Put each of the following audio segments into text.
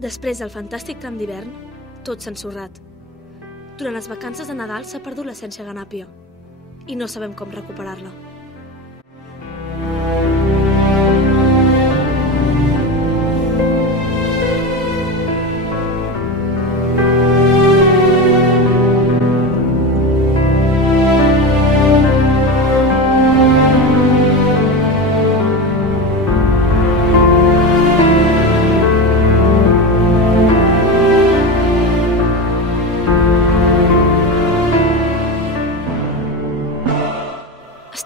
Després del fantàstic tram d'hivern, tot s'ha ensorrat. Durant les vacances de Nadal s'ha perdut l'essència ganàpia i no sabem com recuperar-la.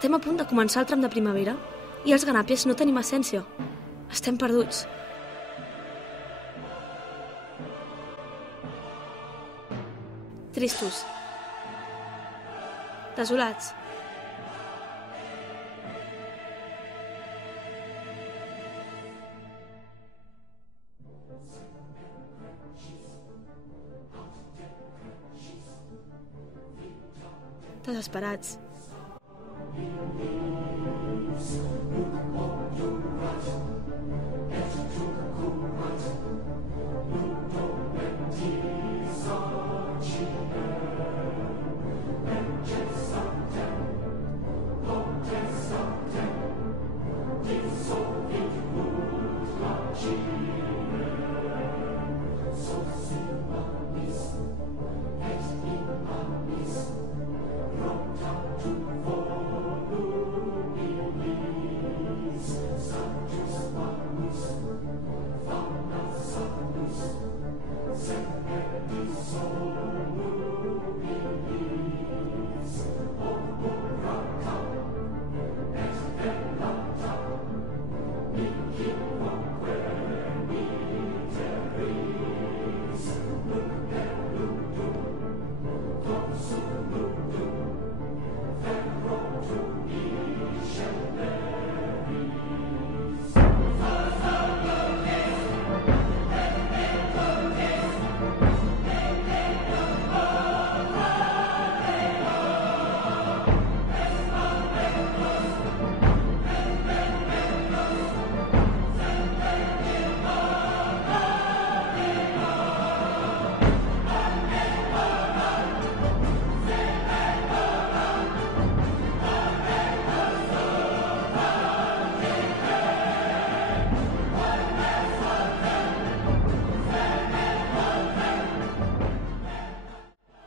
Estem a punt de començar el tram de primavera i els ganàpies no tenim essència. Estem perduts. Tristos. Desolats. Desesperats.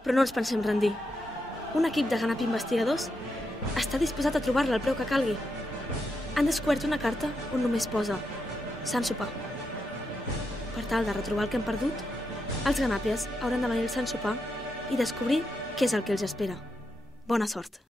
Però no ens pensem rendir. Un equip de ganapi investigadors està disposat a trobar-la al preu que calgui. Han descobert una carta on només posa Sant Sopar. Per tal de retrobar el que hem perdut, els ganàpies hauran de venir al Sant Sopar i descobrir què és el que els espera. Bona sort!